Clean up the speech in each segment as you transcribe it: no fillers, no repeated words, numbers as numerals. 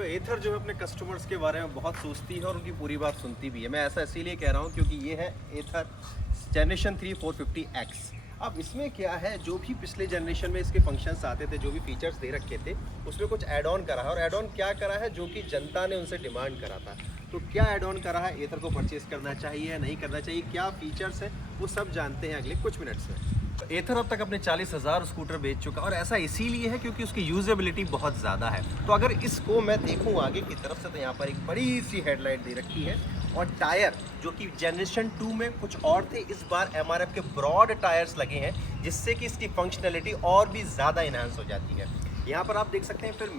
तो एथर जो है अपने कस्टमर्स के बारे में बहुत सोचती है और उनकी पूरी बात सुनती भी है। मैं ऐसा इसीलिए कह रहा हूँ क्योंकि ये है एथर जनरेशन 3 450X। अब इसमें क्या है, जो भी पिछले जनरेशन में इसके फंक्शंस आते थे, जो भी फीचर्स दे रखे थे, उसमें कुछ ऐड ऑन करा है। और ऐड ऑन क्या करा है, जो कि जनता ने उनसे डिमांड करा था। तो क्या ऐड ऑन करा है, एथर को परचेज करना चाहिए या नहीं करना चाहिए, क्या फीचर्स हैं, वो सब जानते हैं अगले कुछ मिनट्स में। एथर अब तक अपने 40,000 स्कूटर बेच चुका है और ऐसा इसीलिए है क्योंकि उसकी यूजेबिलिटी बहुत ज़्यादा है। तो अगर इसको मैं देखूँ आगे की तरफ से, तो यहाँ पर एक बड़ी सी हेडलाइट दे रखी है और टायर जो कि जनरेशन 2 में कुछ और थे, इस बार MRF के ब्रॉड टायर्स लगे हैं, जिससे कि इसकी फंक्शनैलिटी और भी ज़्यादा इन्हांस हो जाती है। यहाँ पर आप देख सकते हैं फिर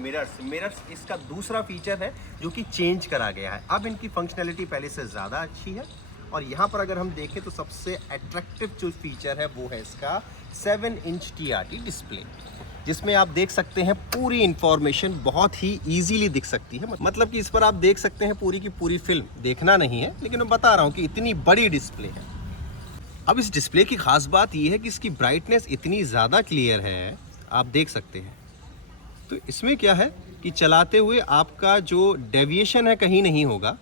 मिरर्स इसका दूसरा फीचर है जो कि चेंज करा गया है। अब इनकी फंक्शनैलिटी पहले से ज़्यादा अच्छी है। और यहाँ पर अगर हम देखें तो सबसे अट्रैक्टिव जो फीचर है वो है इसका 7 इंच TRT डिस्प्ले, जिसमें आप देख सकते हैं पूरी इंफॉर्मेशन बहुत ही इजीली दिख सकती है। मतलब कि इस पर आप देख सकते हैं पूरी की पूरी फिल्म। देखना नहीं है, लेकिन मैं बता रहा हूँ कि इतनी बड़ी डिस्प्ले है। अब इस डिस्प्ले की खास बात यह है कि इसकी ब्राइटनेस इतनी ज़्यादा क्लियर है, आप देख सकते हैं। तो इसमें क्या है कि चलाते हुए आपका जो डेविएशन है कहीं नहीं होगा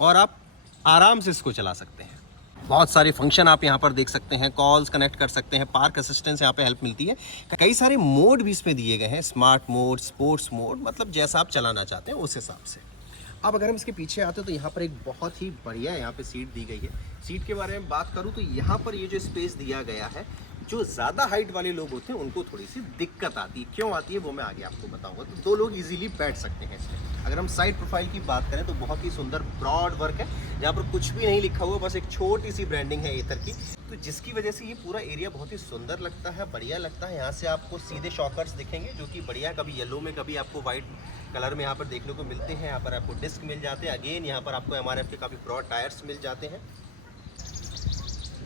और आप आराम से इसको चला सकते हैं। बहुत सारे फंक्शन आप यहाँ पर देख सकते हैं, कॉल्स कनेक्ट कर सकते हैं, पार्क असिस्टेंस यहाँ पे हेल्प मिलती है। कई सारे मोड भी इसमें दिए गए हैं, स्मार्ट मोड, स्पोर्ट्स मोड, मतलब जैसा आप चलाना चाहते हैं उस हिसाब से। अब अगर हम इसके पीछे आते हैं तो यहाँ पर एक बहुत ही बढ़िया यहाँ पे सीट दी गई है। सीट के बारे में बात करूँ तो यहाँ पर ये जो स्पेस दिया गया है, जो ज़्यादा हाइट वाले लोग होते हैं उनको थोड़ी सी दिक्कत आती है। क्यों आती है वो मैं आगे आपको बताऊंगा। तो 2 लोग इजीली बैठ सकते हैं इसमें। अगर हम साइड प्रोफाइल की बात करें तो बहुत ही सुंदर ब्रॉड वर्क है, जहाँ पर कुछ भी नहीं लिखा हुआ, बस एक छोटी सी ब्रांडिंग है एथर की, तो जिसकी वजह से ये पूरा एरिया बहुत ही सुंदर लगता है, बढ़िया लगता है। यहाँ से आपको सीधे शॉकर्स दिखेंगे जो कि बढ़िया, कभी येलो में कभी आपको वाइट कलर में यहाँ पर देखने को मिलते हैं। यहाँ पर आपको डिस्क मिल जाते हैं। अगेन यहाँ पर आपको MRF के काफ़ी ब्रॉड टायर्स मिल जाते हैं।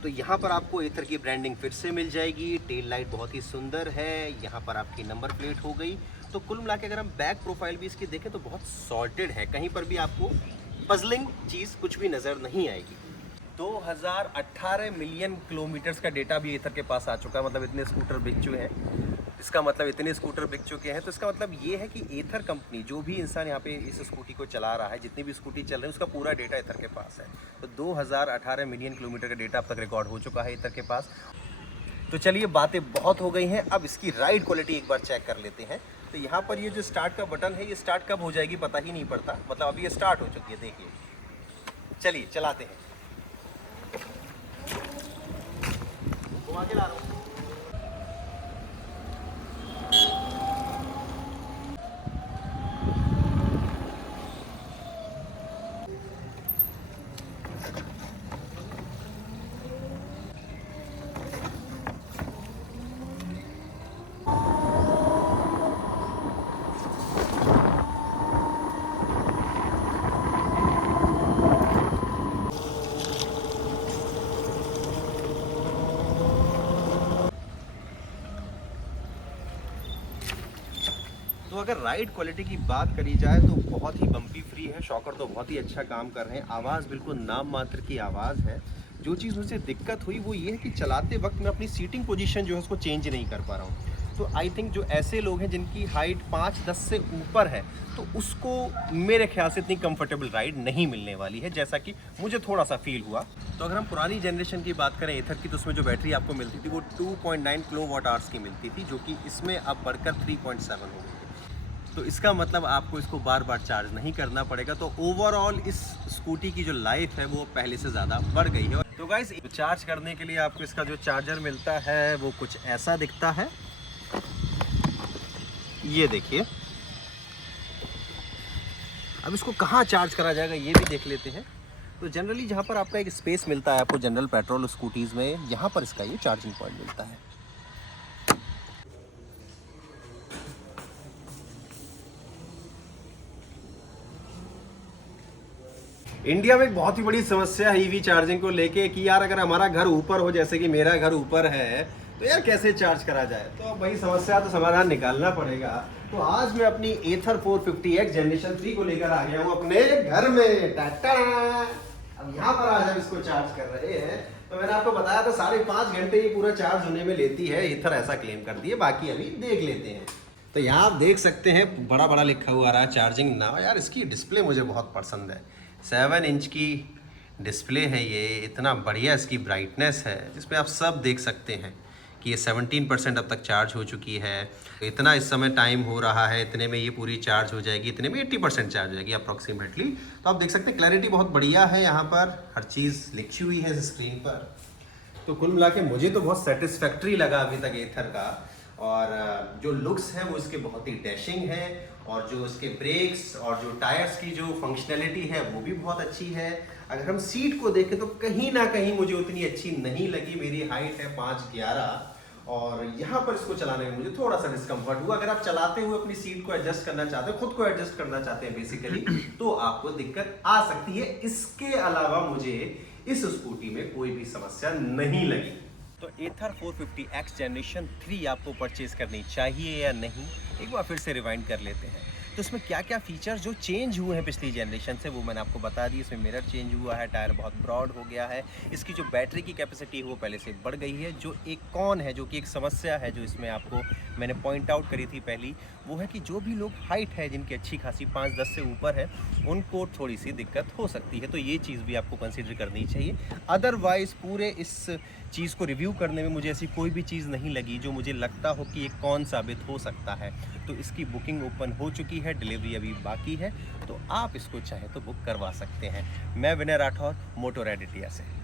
तो यहाँ पर आपको एथर की ब्रांडिंग फिर से मिल जाएगी। टेल लाइट बहुत ही सुंदर है। यहाँ पर आपकी नंबर प्लेट हो गई। तो कुल मिला के अगर हम बैक प्रोफाइल भी इसकी देखें तो बहुत सॉर्टेड है, कहीं पर भी आपको पजलिंग चीज़ कुछ भी नज़र नहीं आएगी। 2018 मिलियन किलोमीटर्स का डेटा भी एथर के पास आ चुका है। मतलब इतने स्कूटर बिक चुके हैं, इसका मतलब इतने स्कूटर बिक चुके हैं। तो इसका मतलब ये है कि एथर कंपनी, जो भी इंसान यहाँ पे इस स्कूटी को चला रहा है, जितनी भी स्कूटी चल रही है, उसका पूरा डेटा एथर के पास है। तो 2018 मिलियन किलोमीटर का डेटा अब तक रिकॉर्ड हो चुका है एथर के पास। तो चलिए, बातें बहुत हो गई हैं, अब इसकी राइड क्वालिटी एक बार चेक कर लेते हैं। तो यहाँ पर ये जो स्टार्ट का बटन है, ये स्टार्ट कब हो जाएगी पता ही नहीं पड़ता। मतलब अभी ये स्टार्ट हो चुकी है, देखिए। चलिए चलाते हैं। घुमा के ला रहा हूँ। तो अगर राइड क्वालिटी की बात करी जाए तो बहुत ही बम्पी फ्री है। शॉकर तो बहुत ही अच्छा काम कर रहे हैं। आवाज़ बिल्कुल नाम मात्र की आवाज़ है। जो चीज़ मुझे दिक्कत हुई वो ये है कि चलाते वक्त मैं अपनी सीटिंग पोजीशन जो है उसको चेंज नहीं कर पा रहा हूँ। तो आई थिंक जो ऐसे लोग हैं जिनकी हाइट 5-10 से ऊपर है, तो उसको मेरे ख्याल से इतनी कंफर्टेबल राइड नहीं मिलने वाली है, जैसा कि मुझे थोड़ा सा फील हुआ। तो अगर हम पुरानी जनरेशन की बात करें एथर की, तो उसमें जो बैटरी आपको मिलती थी वो 2.9 किलोवाट आवर्स की मिलती थी, जो कि इसमें अब बढ़कर 3.7 हो गई है। तो इसका मतलब आपको इसको बार बार चार्ज नहीं करना पड़ेगा। तो ओवरऑल इस स्कूटी की जो लाइफ है वो पहले से ज़्यादा बढ़ गई है। तो गाइस, चार्ज करने के लिए आपको इसका जो चार्जर मिलता है वो कुछ ऐसा दिखता है, ये देखिए। अब इसको कहाँ चार्ज करा जाएगा ये भी देख लेते हैं। तो जनरली जहाँ पर आपका एक स्पेस मिलता है आपको जनरल पेट्रोल स्कूटीज़ में, यहाँ पर इसका ये चार्जिंग पॉइंट मिलता है। इंडिया में एक बहुत ही बड़ी समस्या है ईवी चार्जिंग को लेके कि यार अगर हमारा घर ऊपर हो, जैसे कि मेरा घर ऊपर है, तो यार कैसे चार्ज करा जाए। तो वही समस्या, तो समाधान निकालना पड़ेगा। तो आज मैं अपनी एथर 450X जनरेशन 3 को लेकर आ गया हूँ अपने घर में। टाटा। अब यहाँ पर आज हम इसको चार्ज कर रहे हैं। तो मैंने आपको बताया था 5.5 घंटे ये पूरा चार्ज होने में लेती है, एथर ऐसा क्लेम कर दिए। बाकी अभी देख लेते हैं। तो यहाँ आप देख सकते हैं बड़ा बड़ा लिखा हुआ आ रहा है चार्जिंग नाउ। यार इसकी डिस्प्ले मुझे बहुत पसंद है, 7 इंच की डिस्प्ले है ये, इतना बढ़िया इसकी ब्राइटनेस है जिसमें आप सब देख सकते हैं कि ये 17% अब तक चार्ज हो चुकी है। इतना इस समय टाइम हो रहा है, इतने में ये पूरी चार्ज हो जाएगी, इतने में 80% चार्ज हो जाएगी अप्रॉक्सीमेटली। तो आप देख सकते हैं क्लैरिटी बहुत बढ़िया है, यहाँ पर हर चीज़ लिखी हुई है स्क्रीन पर। तो कुल मिला के मुझे तो बहुत सेटिस्फैक्ट्री लगा अभी तक एथर का। और जो लुक्स है वो इसके बहुत ही डैशिंग है, और जो इसके ब्रेक्स और जो टायर्स की जो फंक्शनैलिटी है वो भी बहुत अच्छी है। अगर हम सीट को देखें तो कहीं ना कहीं मुझे उतनी अच्छी नहीं लगी। मेरी हाइट है 5'11" और यहाँ पर इसको चलाने में मुझे थोड़ा सा डिस्कम्फर्ट हुआ। अगर आप चलाते हुए अपनी सीट को एडजस्ट करना चाहते हैं, खुद को एडजस्ट करना चाहते हैं बेसिकली, तो आपको दिक्कत आ सकती है। इसके अलावा मुझे इस स्कूटी में कोई भी समस्या नहीं लगी। तो एथर 450X जनरेशन 3 आपको परचेज करनी चाहिए या नहीं, एक बार फिर से रिवाइंड कर लेते हैं। तो इसमें क्या क्या फीचर्स जो चेंज हुए हैं पिछली जनरेशन से वो मैंने आपको बता दी। इसमें मिरर चेंज हुआ है, टायर बहुत ब्रॉड हो गया है, इसकी जो बैटरी की कैपेसिटी है वो पहले से बढ़ गई है। जो एक कॉन है, जो कि एक समस्या है जो इसमें आपको मैंने पॉइंट आउट करी थी पहली, वो है कि जो भी लोग हाइट है जिनकी अच्छी खासी 5'10" से ऊपर है, उनको थोड़ी सी दिक्कत हो सकती है। तो ये चीज़ भी आपको कंसिडर करनी चाहिए। अदरवाइज़ पूरे इस चीज़ को रिव्यू करने में मुझे ऐसी कोई भी चीज़ नहीं लगी जो मुझे लगता हो कि ये कौन साबित हो सकता है। तो इसकी बुकिंग ओपन हो चुकी है, डिलीवरी अभी बाकी है, तो आप इसको चाहे तो बुक करवा सकते हैं। मैं विनय राठौर, मोटो रेड इंडिया से।